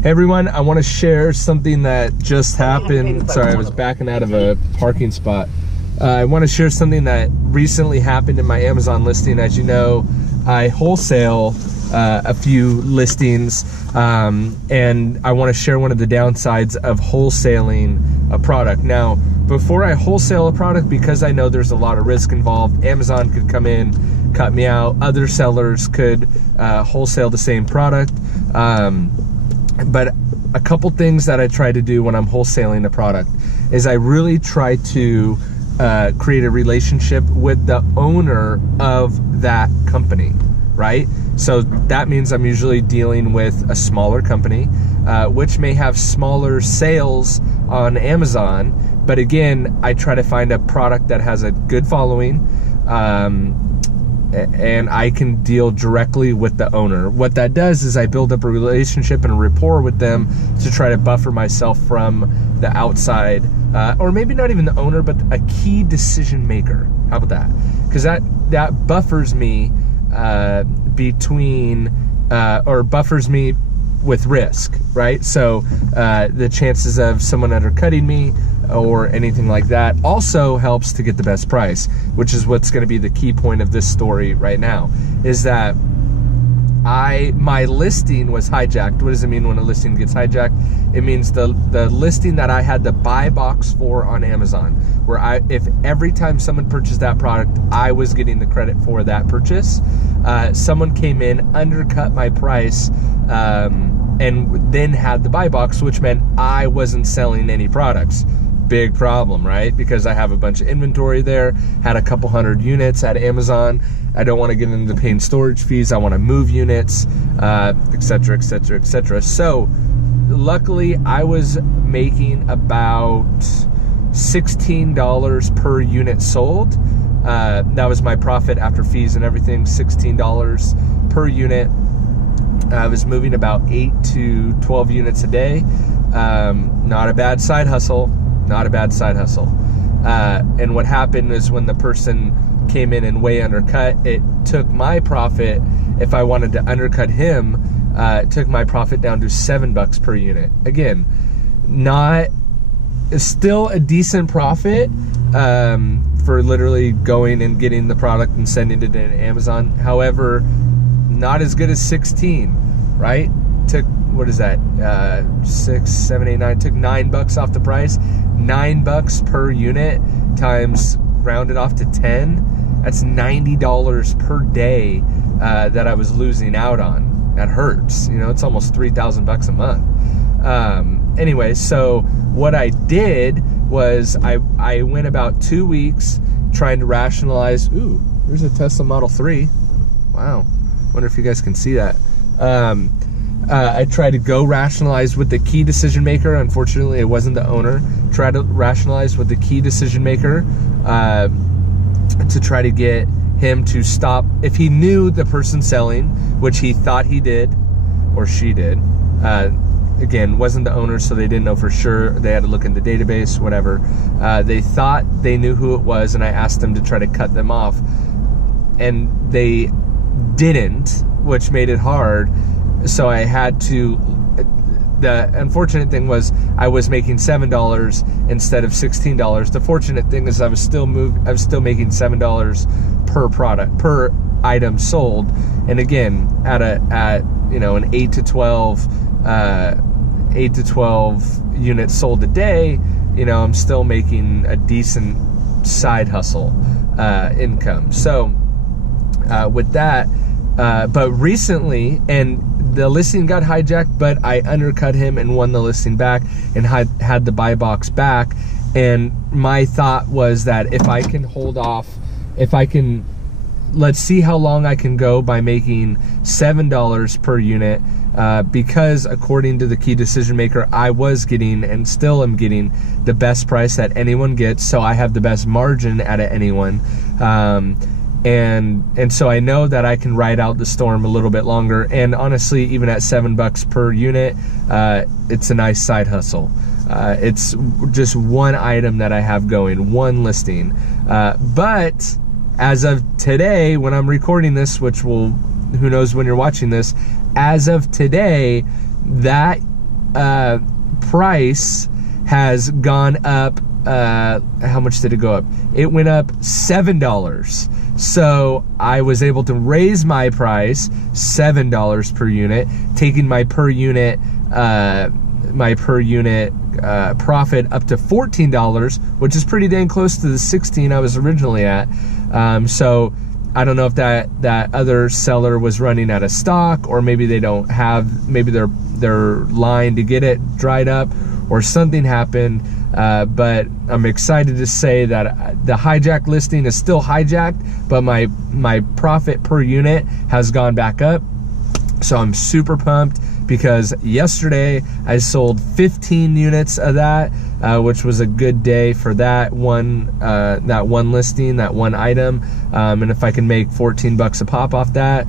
Hey everyone, I want to share something that just happened. Sorry, I was backing out of a parking spot. I want to share something that recently happened in my Amazon listing. As you know, I wholesale a few listings, and I want to share one of the downsides of wholesaling a product. Now, before I wholesale a product, because I know there's a lot of risk involved, Amazon could come in, cut me out, other sellers could wholesale the same product. But a couple things that I try to do when I'm wholesaling a product is I really try to create a relationship with the owner of that company, right? So that means I'm usually dealing with a smaller company, which may have smaller sales on Amazon. But again, I try to find a product that has a good following, and I can deal directly with the owner. What that does is I build up a relationship and a rapport with them to try to buffer myself from the outside, or maybe not even the owner, but a key decision maker. How about that? Because that buffers me buffers me with risk, right? So the chances of someone undercutting me or anything like that also helps to get the best price, which is what's going to be the key point of this story right now, is that my listing was hijacked. What does it mean when a listing gets hijacked? It means the listing that I had the buy box for on Amazon, where if every time someone purchased that product, I was getting the credit for that purchase. Someone came in, undercut my price, and then had the buy box, which meant I wasn't selling any products. Big problem, right? Because I have a bunch of inventory there, had a couple hundred units at Amazon. I don't want to get into paying storage fees. I want to move units, etc., etc., etc. So luckily I was making about $16 per unit sold. That was my profit after fees and everything, $16 per unit. I was moving about 8 to 12 units a day. Not a bad side hustle. Not a bad side hustle. And what happened is when the person came in and way undercut, it took my profit. If I wanted to undercut him, it took my profit down to $7 per unit. Again, still a decent profit for literally going and getting the product and sending it in Amazon. However, not as good as 16, right? Took, what is that? 6, 7, 8, 9, took $9 off the price. $9 per unit times rounded off to 10. That's $90 per day that I was losing out on. That hurts. You know, it's almost $3,000 a month. Anyway, so what I did was I went about 2 weeks trying to rationalize. Ooh, there's a Tesla Model 3. Wow. Wonder if you guys can see that. I tried to go rationalize with the key decision maker. Unfortunately, it wasn't the owner. Tried to rationalize with the key decision maker to try to get him to stop. If he knew the person selling, which he thought he did, or she did, again, wasn't the owner, so they didn't know for sure. They had to look in the database, whatever. They thought they knew who it was, and I asked them to try to cut them off. And they didn't, which made it hard. So I had to, the unfortunate thing was I was making $7 instead of $16. The fortunate thing is I was still making $7 per product, per item sold. And again, at you know, an 8 to 12 units sold a day, you know, I'm still making a decent side hustle income. So with that, but recently, and the listing got hijacked, but I undercut him and won the listing back and had the buy box back. And my thought was that if I can hold off, let's see how long I can go by making $7 per unit, because according to the key decision maker, I was getting and still am getting the best price that anyone gets. So I have the best margin out of anyone. And so I know that I can ride out the storm a little bit longer. And honestly, even at $7 per unit, it's a nice side hustle. It's just one item that I have going, one listing. But as of today, when I'm recording this, which will, who knows when you're watching this, as of today, that price has gone up. How much did it go up? It went up $7. So I was able to raise my price $7 per unit, taking my per unit profit up to $14, which is pretty dang close to the $16 I was originally at. So I don't know if that other seller was running out of stock, or maybe they don't have, maybe they're lying to get it dried up, or something happened. But I'm excited to say that the hijack listing is still hijacked, but my profit per unit has gone back up. So I'm super pumped, because yesterday I sold 15 units of that, which was a good day for that one listing, that one item. And if I can make 14 bucks a pop off that,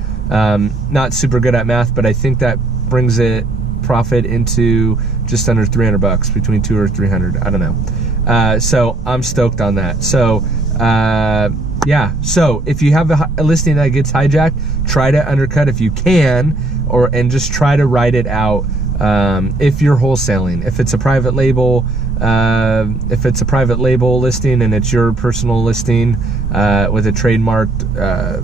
not super good at math, but I think that brings it profit into just under 300 bucks, between 200 or 300, I don't know. So I'm stoked on that. So yeah, so if you have a listing that gets hijacked, try to undercut if you can, and just try to write it out. If you're wholesaling, if it's a private label listing and it's your personal listing with a trademarked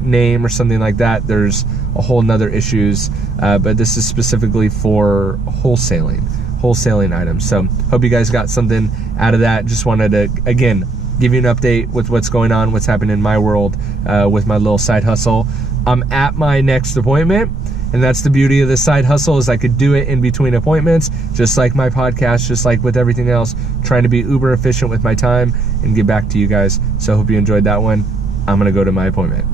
name or something like that, there's a whole nother issues, but this is specifically for wholesaling items. So hope you guys got something out of that. Just wanted to, again, give you an update with what's going on, what's happening in my world with my little side hustle. I'm at my next appointment, and that's the beauty of this side hustle, is I could do it in between appointments, just like my podcast, just like with everything else, trying to be uber efficient with my time and get back to you guys. So I hope you enjoyed that one. I'm gonna go to my appointment.